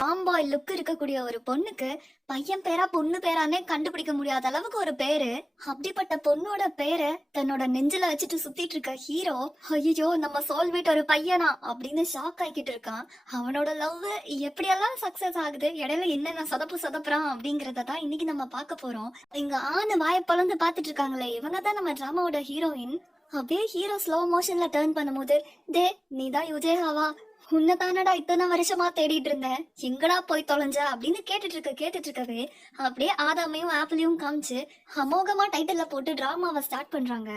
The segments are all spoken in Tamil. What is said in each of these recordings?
பாம்பாய் லுக் இருக்கக்கூடிய ஒரு பொண்ணுக்கு பையன் பேரா பொண்ணு பேரானே கண்டுபிடிக்க முடியாத அளவுக்கு ஒரு பேரு. அப்படிப்பட்ட பொண்ணோட பேரை தன்னோட நெஞ்சில வச்சுட்டு சுத்திட்டு இருக்க ஹீரோ, ஐயோ நம்ம சோல்மேட் ஒரு பையனா அப்படின்னு ஷாக் ஆகிட்டு இருக்கான். அவனோட லவ் எப்படியெல்லாம் சக்சஸ் ஆகுது, இடையில என்னென்ன சொதப்புறான் அப்படிங்கறத தான் இன்னைக்கு நம்ம பார்க்க போறோம். இங்க ஆண் வாயை பழந்து பாத்துட்டு இருக்காங்களே, இவங்க தான் நம்ம டிராமாவோட ஹீரோயின். அப்படியே ஹீரோ ஸ்லோ மோஷன்ல டர்ன் பண்ணும்போது, டே நீதான் யுஜேஹாவா, உன்னதானடா இத்தனை வருஷமா தேடிட்டு இருந்தேன், எங்கடா போய் தொலைஞ்ச அப்படின்னு கேட்டுட்டு இருக்கவே அப்படியே ஆதாமையும் ஆப்பிளையும் காமிச்சு அமோகமா டைட்டில்ல போட்டு டிராமாவை ஸ்டார்ட் பண்றாங்க.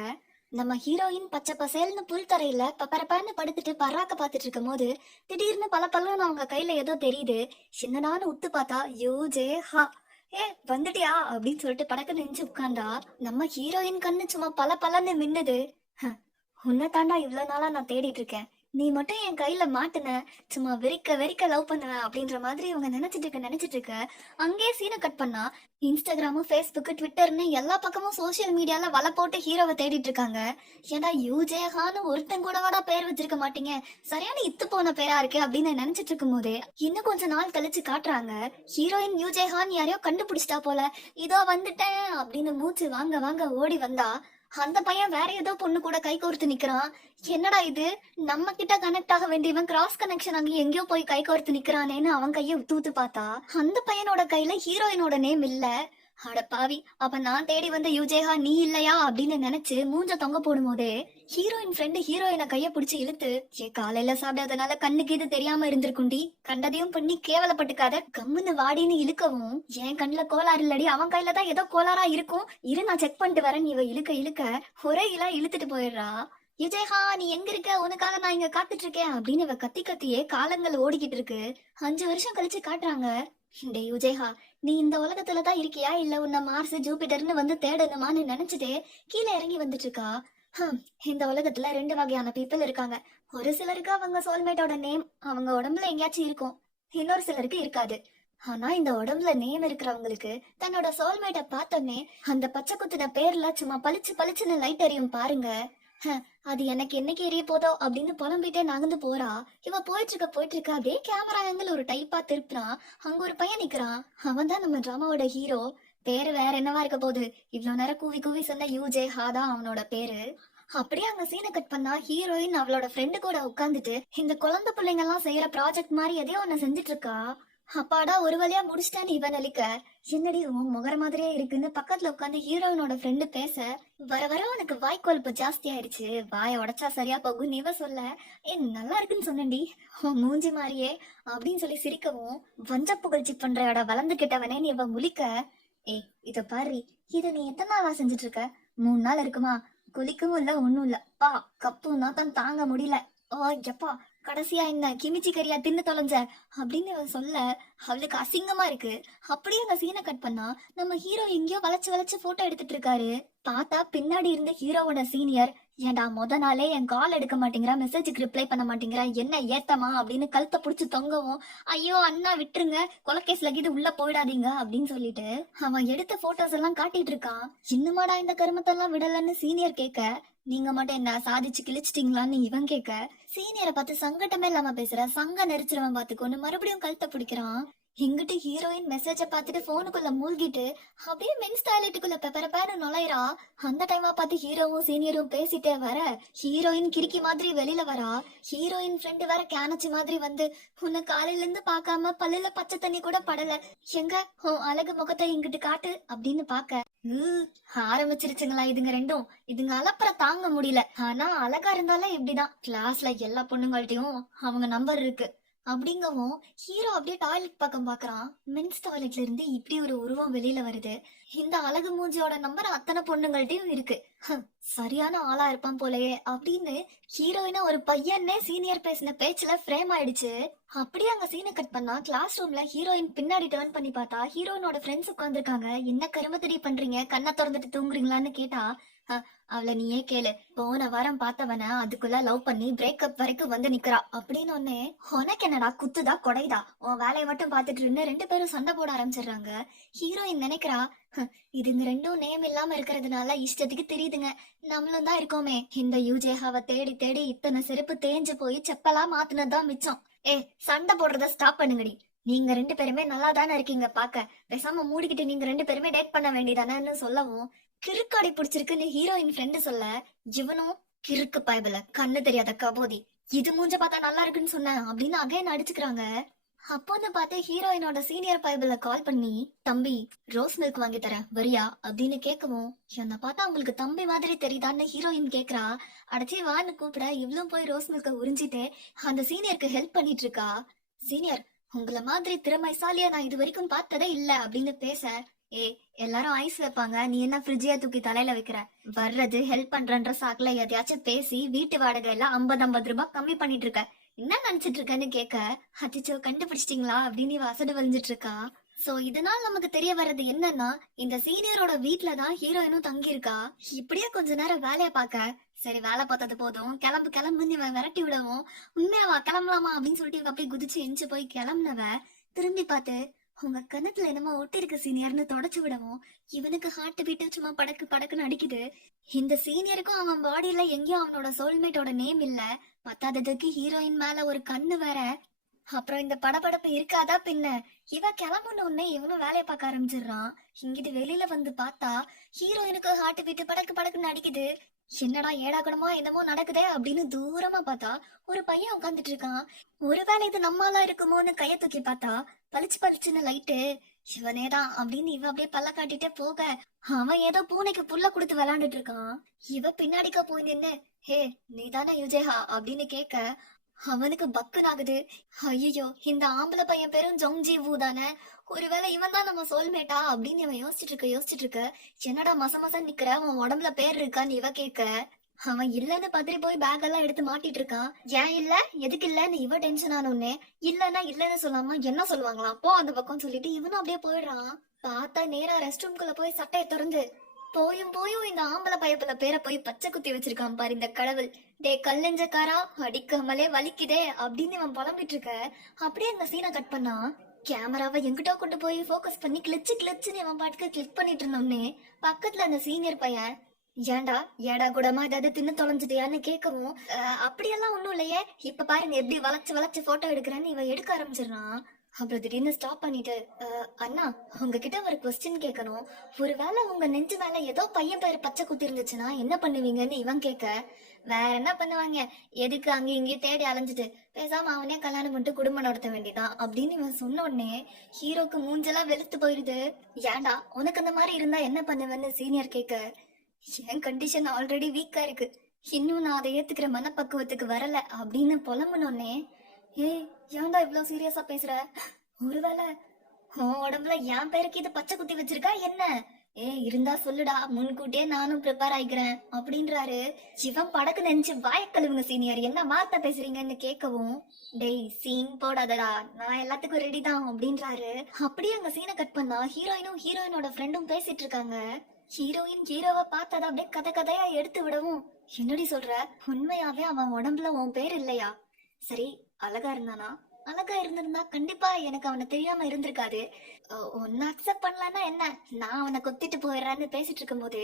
நம்ம ஹீரோயின் பச்சை பசேல்னு புல் தரையில பப்பரப்பான்னு படுத்துட்டு பராக்க பாத்துட்டு இருக்கும் போது திடீர்னு பல அவங்க கையில ஏதோ தெரியுது. சின்னதான்னு உத்து பார்த்தா யூஜேஹா. ஏ வந்துட்டியா அப்படின்னு சொல்லிட்டு படக்கு நெஞ்சு உட்கார்ந்தா நம்ம ஹீரோயின் கண்ணு சும்மா பலன்னு மின்னுது. உன்னை தாண்டா இவ்வளவு நாளா நான் தேடிட்டு இருக்கேன், நீ மட்டும் என் கையில மாட்டுன, சும்மா வெறிக்க லவ் பண்ணுவேன் அப்படின்ற மாதிரி இவங்க நினைச்சிட்டு இருக்க. அங்கேயே சீனை கட் பண்ணா இன்ஸ்டாகிராமு ஃபேஸ்புக் ட்விட்டர்னு எல்லா பக்கமும் சோசியல் மீடியால வலை போட்டு ஹீரோவை தேடிட்டு இருக்காங்க. ஏன்னா யூஜேஹான்னு ஒருத்தன் கூட வாடா பேர் வச்சிருக்க மாட்டீங்க, சரியான இத்து போன பேரா இருக்கே அப்படின்னு நினைச்சிட்டு இருக்கும் போதே இன்னும் கொஞ்ச நாள் கழிச்சு காட்டுறாங்க ஹீரோயின் யூஜேஹான் யாரையோ கண்டுபிடிச்சிட்டா போல. இதோ வந்துட்டேன் அப்படின்னு மூச்சு வாங்க ஓடி வந்தா அந்த பையன் வேற ஏதோ பொண்ணு கூட கை கோர்த்து நிக்கிறான். என்னடா இது, நம்ம கிட்ட கனெக்ட் ஆக வேண்டியவன் கிராஸ் கனெக்ஷன் அங்க எங்கேயோ போய் கை கோர்த்து நிக்கிறானேன்னு அவன் கைய தூத்து பார்த்தா அந்த பையனோட கையில ஹீரோயினோட நேம் இல்ல. அட பாவி, அப்ப நான் தேடி வந்த யூஜேஹா நீ இல்லையா அப்படின்னு நினைச்சு மூஞ்ச தொங்க போடும் போதே ஹீரோயின் ஃப்ரெண்டு ஹீரோயினை கைய பிடிச்சு இழுத்து, காலையில சாப்பிடாதனால கண்ணுக்கு இது தெரியாம இருந்திருக்குண்டி, கண்டதையும் பண்ணி கேவலப்பட்டுக்காத, கம்முன்னு வாடின்னு இழுக்கவும் என் கண்ணுல கோளாறு இல்லடி, அவன் கையில தான் ஏதோ கோளாறா இருக்கும், இரு நான் செக் பண்ணிட்டு வரேன் இவ இழுக்க ஒரே இலா இழுத்துட்டு போயிடுறா. யுஜேஹா நீ எங்க இருக்க, உனக்காக நான் இங்க காத்துட்டு இருக்கேன் அப்படின்னு இவ கத்தியே காலங்கள் ஓடிக்கிட்டு இருக்கு. 5 வருஷம் கழிச்சு காட்டுறாங்க, டே யுஜேஹா நீ இந்த உலகத்துலதான் இருக்கியா இல்ல உன்ன மார்ஸ் ஜூபிட்டர்னு வந்து தேடணுமான்னு நினைச்சிட்டே கீழே இறங்கி வந்துட்டு இருக்கா. இந்த உலகத்துல 2 வகையான பீப்புள் இருக்காங்க. ஒரு சிலருக்கு அவங்க சோல்மேட்டோட நேம் அவங்க உடம்புல எங்கேயாச்சும் இருக்கும், இன்னொரு சிலருக்கு இருக்காது. ஆனா இந்த உடம்புல நேம் இருக்கிறவங்களுக்கு தன்னோட சோல்மேட்டை பார்த்தோன்னே அந்த பச்சை குத்துன பேர்ல சும்மா பளிச்சுன்னு லைட் எரியும் பாருங்க. அது எனக்கு என்னைக்கு எரிய போதோ அப்படின்னு புலம்பிட்டே நகர்ந்து போறா. இவ போயிட்டு இருக்க அப்படியே கேமரா ஆங்கிள் ஒரு டைப்பா திருப்பினா அங்க ஒரு பையன் நிக்கிறான். அவன் தான் நம்ம டிராமாவோட ஹீரோ. பேரு வேற என்னவா இருக்க போகுது, இவ்வளவு நேரம் கூவி சொன்ன யூஜேஹா தான் அவனோட பேரு. அப்படியே அங்க சீனை கட் பண்ணா ஹீரோயின் அவளோட ஃப்ரெண்டு கூட உட்காந்துட்டு இந்த குழந்தை பிள்ளைங்க எல்லாம் செய்யற ப்ராஜெக்ட் மாதிரி எதையோ ஒண்ணு செஞ்சுட்டு இருக்கா. அப்பாடா ஒரு வழியா முடிச்சிட்டான்னு இவன் அழிக்க, என்னடி உன் முகர மாதிரியே இருக்குன்னு பக்கத்துல உட்காந்து ஹீரோயினோட ஃப்ரெண்டு பேச, வர உனக்கு வாய்க்கொழுப்பு ஜாஸ்தி ஆயிடுச்சு, வாய உடைச்சா சரியா போகும் இவ சொல்ல, நல்லா இருக்குன்னு சொன்னேன்டி உன் மூஞ்சி மாதிரியே அப்படின்னு சொல்லி சிரிக்கவும், வஞ்ச புகழ்ச்சி பண்றயோட வளர்ந்து கிட்டவனே நீ இவ முழிக்க, இத பாரு, இத நீ எத்தனை நாளா செஞ்சுட்டு இருக்க, 3 நாள் இருக்குமா, குளிக்கவும் இல்ல ஒண்ணும் இல்ல, பா கப்பும் தான் தாங்க முடியல, ஓ எப்பா கடைசியா என்ன கிமிச்சி கறியா தின்னு தொலைஞ்ச அப்படின்னு சொல்ல அவளுக்கு அசிங்கமா இருக்கு. அப்படியே அந்த சீனை கட் பண்ணா நம்ம ஹீரோ எங்கேயோ வளைச்சு போட்டோ எடுத்துட்டு இருக்காரு. பார்த்தா பின்னாடி இருந்த ஹீரோவோட சீனியர், ஏன்டா நாளே என் கால் எடுக்க மாட்டேங்கிறா, மெசேஜுக்கு ரிப்ளை பண்ண மாட்டேங்கிறா, என்ன ஏத்தமா அப்படின்னு கழுத்தை புடிச்சு தொங்கவும், ஐயோ அண்ணா விட்டுருங்க, கொலைகேஸ்ல இது உள்ள போயிடாதீங்க அப்படின்னு சொல்லிட்டு அவன் எடுத்த போட்டோஸ் எல்லாம் காட்டிட்டு இருக்கான். இன்னுமாடா இந்த கருமத்தெல்லாம் விடலன்னு சீனியர் கேட்க, நீங்க மட்டும் என்ன சாதிச்சு கிழிச்சிட்டீங்களான்னு இவன் கேட்க, சீனியரை பார்த்து சங்கட்டமே இல்லாம பேசுற, சங்க நெரிச்சிருவன் பாத்துக்கோன்னு மறுபடியும் கழுத்தை பிடிக்கிறான். இங்கிட்டு ஹீரோயின் மெசேஜ பாத்துட்டு போனுக்குள்ள மூழ்கிட்டு அப்படியே மென்ஸ் டாய்லெட்டுக்குள்ள பெப்பரப்பாரு நுழையறா. அந்த டைமா பார்த்து ஹீரோவும் சீனியரும் பேசிட்டே வர ஹீரோயின் கிறுக்கி மாதிரி வெளியில வரா. ஹீரோயின் ஃப்ரெண்டு வேற கேனச்சி மாதிரி வந்து, உன்னை காலையில இருந்து பாக்காம பல்லுல பச்சை தண்ணி கூட படல, எங்க அழகு முகத்தை இங்கிட்டு காட்டு அப்படின்னு பாக்க, ஆரம்பிச்சிருச்சுங்களா இதுங்க ரெண்டும். இதுங்க அலப்பற தாங்க முடியல. ஆனா அழகா இருந்தாலும் இப்படிதான், கிளாஸ்ல எல்லா பொண்ணுங்கள்ட்டையும் அவங்க நம்பர் இருக்கு அப்படிங்கவும் ஹீரோ அப்படியே டாய்லெட் பக்கம் பாக்குறான். மென்ஸ் டாய்லெட்ல இருந்து இப்படி ஒரு உருவம் வெளியில வருது. இந்த அழகு மூஞ்சியோட நம்பர் அத்தனை பொண்ணுங்கள்ட்டையும் இருக்கு. சரியான ஆளா இருப்பான் போலயே அப்படின்னு ஹீரோயினா ஒரு பையனே சீனியர் பேசின பேச்சுல ஃப்ரேம் ஆயிடுச்சு. அப்படியே அங்க சீனை கட் பண்ணா கிளாஸ் ரூம்ல ஹீரோயின் பின்னாடி டர்ன் பண்ணி பார்த்தா ஹீரோயினோட ஃப்ரெண்ட்ஸ் உட்காந்துருக்காங்க. என்ன கருமத்தடி பண்றீங்க, கண்ணை திறந்துட்டு தூங்குறீங்களான்னு கேட்டா, அவளை நீயே கேளு, போன வாரம் பார்த்தவன அதுக்குள்ள லவ் பண்ணி பிரேக்கப் வரைக்கும் வந்து நிக்கிறா அப்படின்னு ஒன்னே, உனக்கு என்னடா குத்துதா கொடைதா, உன் வேலையை மட்டும் பாத்துட்டு இருந்து 2 பேரும் சண்டை போட ஆரம்பிச்சிடுறாங்க. ஹீரோயின் நினைக்கிறா, இதுங்க ரெண்டும் நேம் இல்லாம இருக்கிறதுனால இஷ்டத்துக்கு தெரியுதுங்க, நம்மளும் தான் இருக்கோமே, இந்த யூஜேஹாவை தேடி இத்தனை செருப்பு தேஞ்சு போய் செப்பலா மாத்துனதுதான் மிச்சம். சண்டை போடுறத ஸ்டாப் பண்ணுங்கடி, நீங்க ரெண்டு பேருமே நல்லா தானே இருக்கீங்க பாக்க, பேசாம மூடிக்கிட்டு நீங்க ரெண்டு பேருமே டேட் பண்ண வேண்டியதானேன்னு சொல்லவும், கிறுக்காடி பிடிச்சிருக்குன்னு ஹீரோயின் ஃப்ரெண்டு சொல்ல, இவனும் கிறுக்கு பயபல கண்ணு தெரியாத கபோதி, இது மூஞ்ச பார்த்தா நல்லா இருக்குன்னு சொன்னேன் அப்படின்னு அகைன் அடிச்சுக்கிறாங்க. அப்போன்னு பார்த்து ஹீரோயினோட சீனியர் பைபிள கால் பண்ணி, தம்பி ரோஸ் மில்க் வாங்கி தரேன் வரியா அப்படின்னு கேட்கவும், என்ன பார்த்தா உங்களுக்கு தம்பி மாதிரி தெரியுதான்னு ஹீரோயின் கேக்குறா. அடச்சி வான்னு கூப்பிட இவ்வளவு போய் ரோஸ் மில்க உறிஞ்சிட்டு அந்த சீனியருக்கு ஹெல்ப் பண்ணிட்டு இருக்கா. சீனியர், உங்களை மாதிரி திறமைசாலியா நான் இது வரைக்கும் பார்த்ததே இல்ல அப்படின்னு பேச, ஏ எல்லாரும் ஐஸ் வைப்பாங்க, நீ என்ன ஃப்ரிட்ஜியா தூக்கி தலையில வைக்கிற, வர்றது ஹெல்ப் பண்றன்ற சாக்குல எதையாச்சும் பேசி வீட்டு வாடகை எல்லாம் 50 ரூபாய் கம்மி பண்ணிட்டு இருக்க, என்ன நினைச்சிட்டு இருக்கன்னு கேட்க, அச்சோ கண்டுபிடிச்சிட்டீங்களா அப்படின்னு இவ அசடு வலிஞ்சிட்டு இருக்கா. சோ இதனால நமக்கு தெரிய வர்றது என்னன்னா, இந்த சீனியரோட வீட்டுலதான் ஹீரோயினும் தங்கி இருக்கா. இப்படியே கொஞ்ச நேரம் வேலைய பாக்க, சரி வேலை பார்த்தது போதும் கிளம்பு கிளம்புன்னு இவன் விரட்டி விடவும், உண்மையாவா கிளம்பலாமா அப்படின்னு சொல்லிட்டு இவ அப்படியே குதிச்சு எஞ்சி போய் கிளம்புனவ திரும்பி பார்த்து, உங்க கணத்துல என்னமோ ஒட்டி இருக்கு சீனியர்னு தொடச்சு விடவும், இவனுக்கு ஹார்ட் பீட்டு சும்மா படக்கு படக்குன்னு அடிக்குது. இந்த சீனியருக்கும் அவன் பாடியில எங்கேயும் அவனோட சோல்மேட்டோட நேம் இல்ல, பத்தாததுக்கு ஹீரோயின் மேல ஒரு கண்ணு வேற. அப்புறம் இந்த படபடப்பு இருக்காதா பின்ன. இவ கிளம்புன உடனே இவனும் வேலையை பார்க்க ஆரம்பிச்சிடுறான். இங்கிட்டு வெளியில வந்து பார்த்தா ஹீரோயினுக்கு ஹார்ட் பீட்டு படக்கு படக்குன்னு அடிக்குது. என்னடா ஏடா குடமா என்னமோ நடக்குதே அப்படின்னு தூரமா பார்த்தா ஒரு பையன் உட்காந்துட்டு இருக்கான். ஒருவேளை இது நம்மளா இருக்குமோன்னு கைய தூக்கி பார்த்தா பளிச்சு பளிச்சுன்னு லைட்டு. இவனேதான் அப்படின்னு இவ அப்படியே பல்ல காட்டிட்டே போக, அவன் ஏதோ பூனைக்கு புல்ல கொடுத்து விளையாண்டுட்டு இருக்கான். இவ பின்னாடிக்கா போய் நின்னு, ஹே நீதானே யுஜேஹா அப்படின்னு கேட்க, அவனுக்கு பக்குன்னு ஆகுது. ஐயோ இந்த ஆம்பளை பையன் பேரும் ஜோங்ஜி வூ தானே, ஒருவேளை இவன் தான் நம்ம சோல்மேட்டா அப்படின்னு இவன் யோசிச்சுட்டு இருக்க, என்னடா மச நிக்கிற, அவன் உடம்புல பேர் இருக்கான்னு இவ கேட்க, அவன் இல்லன்னு பத்திரி போய் பேக் எல்லாம் எடுத்து மாட்டிட்டு இருக்கான். ஏன் இல்ல எதுக்கு இல்லன்னு இவ டென்ஷன் ஆனோடனே, இல்லன்னா இல்லன்னு சொல்லாம என்ன சொல்லுவாங்களாம் போ அந்த பக்கம் சொல்லிட்டு இவனும் அப்படியே போயிடுறான். பார்த்தா நேரா ரெஸ்ட் ரூம்குள்ள போய் சட்டையை திறந்து, போயும் இந்த ஆம்பளை பயப்புல பேரை போய் பச்சை குத்தி வச்சிருக்கான் பாரு இந்த கடவுள். டே கல்லெஞ்சக்காரா அடிக்காமலே வலிக்குதே அப்படின்னு இவன் புலம்பிட்டு இருக்க. அப்படியே அந்த சீனை கட் பண்ணா கேமராவை எங்கிட்ட கொண்டு போய் போக்கஸ் பண்ணி கிளிச்சுன்னு இவன் பாட்டுக்கு கிளிக் பண்ணிட்டு இருந்தோம்னே பக்கத்துல அந்த சீனியர் பையன், ஏன்டா ஏடா கூடமா ஏதாவது தின்னு தொலைஞ்சிட்டியான்னு கேட்கவும், அப்படியெல்லாம் ஒண்ணும் இல்லையே, இப்ப பாருங்க எப்படி வளைச்சு போட்டோ எடுக்கிறேன்னு இவன் எடுக்க ஆரம்பிச்சிடறான். அப்புறம் திடீர்னு ஸ்டாப் பண்ணிட்டு, அண்ணா உங்ககிட்ட ஒரு கொஸ்டின் கேட்கணும், ஒருவேளை உங்க நெஞ்சு மேல ஏதோ பையன் பேரு பச்சை குத்தி இருந்துச்சுன்னா என்ன பண்ணுவீங்கன்னு இவன் கேட்க, வேற என்ன பண்ணுவாங்க, எதுக்கு அங்கேயும் இங்கேயும் தேடி அலைஞ்சிட்டு பேசாம அவனே கல்யாணம் பண்ணிட்டு குடும்பம் நடத்த வேண்டியதான் அப்படின்னு இவன் சொன்ன உடனே ஹீரோக்கு மூஞ்செல்லாம் வெளுத்து போயிடுது. ஏன்டா உனக்கு அந்த மாதிரி இருந்தா என்ன பண்ணுவேன்னு சீனியர் கேட்க, என் கண்டிஷன் ஆல்ரெடி வீக்கா இருக்கு, இன்னும் நான் அதை ஏத்துக்கிற மனப்பக்குவத்துக்கு வரல அப்படின்னு புலம்புனோடனே, ஏய் ஏன்டா இவ்வளவு சீரியஸா பேசுற, ஒருவேளை உன் உடம்புல என் பேருக்கு இது பச்சை குத்தி வச்சிருக்கா என்ன, இருந்தா சொல்லுடா முன்கூட்டியே நானும் ப்ரிப்பேர் ஆயிக்கிறேன் அப்படின்றாரு. இவன் படக்கு நினைச்சு வாய கழுவுங்க சீனியர் என்ன வார்த்தை பேசுறீங்கன்னு கேட்கவும், டேய் சீன் போடாதடா நான் எல்லாத்துக்கும் ரெடி தான் அப்படின்றாரு. அப்படியே அங்க சீனை கட் பண்ணா ஹீரோயினும் ஹீரோயினோட ஃப்ரெண்டும் பேசிட்டு இருக்காங்க. ஹீரோயின் ஹீரோவை பார்த்தத அப்படியே கதையா எடுத்து விடவும், என்னடி சொல்ற, உண்மையாவே அவன் உடம்புல உன் பேர் இல்லையா, சரி அழகா இருந்தானா, அழகா இருந்திருந்தா கண்டிப்பா எனக்கு அவனை தெரியாம இருந்திருக்காது, ஒன்னு அக்செப்ட் பண்ணலன்னா என்ன, நான் அவனை கொத்திட்டு போயிடுறான்னு பேசிட்டு இருக்கும் போது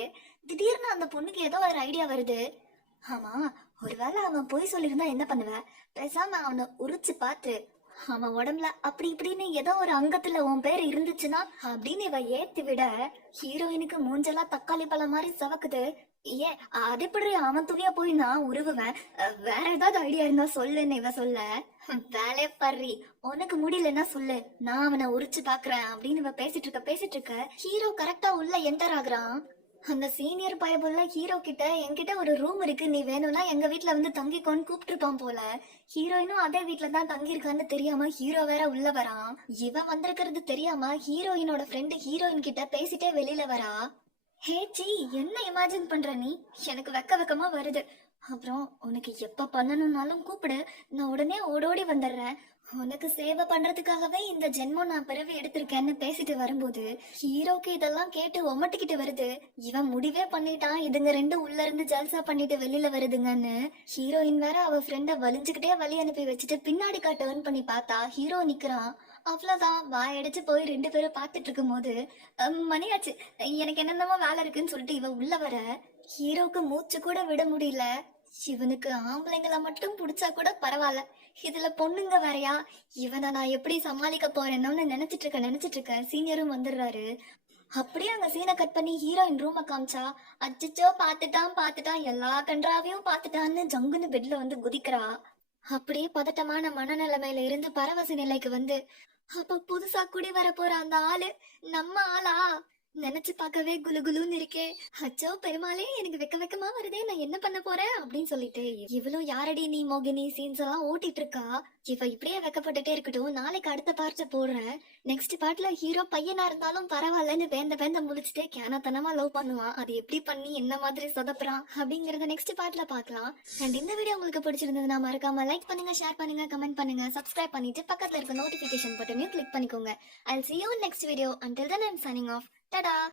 திடீர்னு அந்த பொண்ணுக்கு ஏதோ ஒரு ஐடியா வருது. ஆமா ஒருவேளை அவன் பொய் சொல்லியிருந்தா என்ன பண்ணுவ, பேசாம அவனை உரிச்சு பார்த்து அவன் உடம்புல அப்படி இப்படின்னு ஏதோ ஒரு அங்கத்துல உன் பேர் இருந்துச்சுன்னா அப்படின்னு இவ ஏத்தி விட, ஹீரோயினுக்கு மூஞ்செல்லாம் தக்காளி பழம் மாதிரி சவக்குது. ஏன் அது எப்படி அவன் துணியா போய் நான் உருவுவேன், வேற ஏதாவது ஐடியா இருந்தா சொல்லுன்னு இவ சொல்ல, வேலைய பர்றி உனக்கு முடியலன்னா சொல்லு நான் அவனை உரிச்சு பாக்குறேன் அப்படின்னு இவ பேசிட்டு இருக்க ஹீரோ கரெக்டா உள்ள என்டர் ஆகுறான். அந்த சீனியர் பயபுள்ள ஹீரோ கிட்ட, என்கிட்ட ஒரு ரூம் இருக்கு நீ வேணும்னா எங்க வீட்டுல வந்து தங்கிக்கோன்னு கூப்பிட்டுருப்பான் போல. ஹீரோயினும் அதே வீட்டுல தான் தங்கியிருக்கான்னு தெரியாம ஹீரோ வேற உள்ள வரான். இவன் வந்திருக்கிறது தெரியாம ஹீரோயினோட ஃப்ரெண்டு ஹீரோயின் கிட்ட பேசிட்டே வெளியில வரா. ஹே சி என்ன இமேஜின் பண்ற நீ, எனக்கு வெக்கமா வருது, அப்புறம் உனக்கு எப்ப பண்ணணும்னாலும் கூப்பிடு நான் உடனே ஓடோடி வந்துடுறேன், உனக்கு சேவை பண்றதுக்காகவே இந்த ஜென்மம் நான் பிறவி எடுத்திருக்கேன்னு பேசிட்டு வரும்போது ஹீரோக்கு இதெல்லாம் கேட்டு ஒமட்டிக்கிட்டு வருது. இவன் முடிவே பண்ணிட்டான் இதுங்க ரெண்டும் உள்ள இருந்து ஜல்சா பண்ணிட்டு வெளியில வருதுங்கன்னு. ஹீரோயின் வேற அவ ஃப்ரெண்ட வலிஞ்சுக்கிட்டே வழி அனுப்பி வச்சுட்டு பின்னாடி டர்ன் பண்ணி பார்த்தா ஹீரோ நிக்கிறான். அவ்வளவுதான் வாயடிச்சு போய் ரெண்டு பேரும் பாத்துட்டு இருக்கும் போது மணியாச்சு எனக்கு என்னென்னமோ வேலை இருக்குன்னு சொல்லிட்டு இவ உள்ள வர, ஹீரோக்கு மூச்சு கூட விட முடியல. இவனுக்கு ஆம்பளைங்களை மட்டும் புடிச்சா கூட பரவாயில்ல, இதுல பொண்ணுங்க வேறயா? இவனை நான் எப்படி சமாளிக்க போறேன்னு நினைச்சிட்டு இருக்க சீனியரும் வந்துடுறாரு. அப்படியே அங்க சீனை கட் பண்ணி ஹீரோயின் ரூம காமிச்சா, அச்சச்சோ பாத்துட்டான் எல்லா கன்றாவையும் பாத்துட்டான்னு ஜங்குன்னு பெட்ல வந்து குதிக்கிறா. அப்படியே பதட்டமான மனநிலைமையில இருந்து பரவச நிலைக்கு வந்து, அப்ப புதுசா குடி வர போற அந்த ஆளு நம்ம ஆளா? நினைச்சு பார்க்கவே குலுகுலுன்னு இருக்கே. அச்சோ பெருமாளே, எனக்கு வெக்கமா வருதே, நான் என்ன பண்ண போறேன் அப்படின்னு சொல்லிட்டு இவளும் யாரடி நீ மோகினி சீன்ஸ் எல்லாம் ஓட்டிட்டு இருக்கா. இவ இப்படியே வெக்கப்பட்டுட்டே இருக்கட்டும், நாளைக்கு அடுத்த பார்ட்ட போடுறேன். நெக்ஸ்ட் பார்ட்ல ஹீரோ பையனா இருந்தாலும் பரவாயில்லன்னு வேந்த முழிச்சுட்டு கேனத்தனமா லவ் பண்ணுவான். அது எப்படி பண்ணி என்ன மாதிரி சொதப்புறான் அப்படிங்கறத நெக்ஸ்ட் பார்ட்ல பார்க்கலாம். அண்ட் இந்த வீடியோ உங்களுக்கு பிடிச்சிருந்ததுன்னா மறக்காம லைக் பண்ணுங்க, ஷேர் பண்ணுங்க, கமெண்ட் பண்ணுங்க, சப்ஸ்கிரைப் பண்ணிட்டு பக்கத்துல இருக்க நோட்டிபிகேஷன் பட்டனையும் கிளிக் பண்ணிக்கோங்க. I'll see you in next video. Until then, I'm signing off. Ta-da!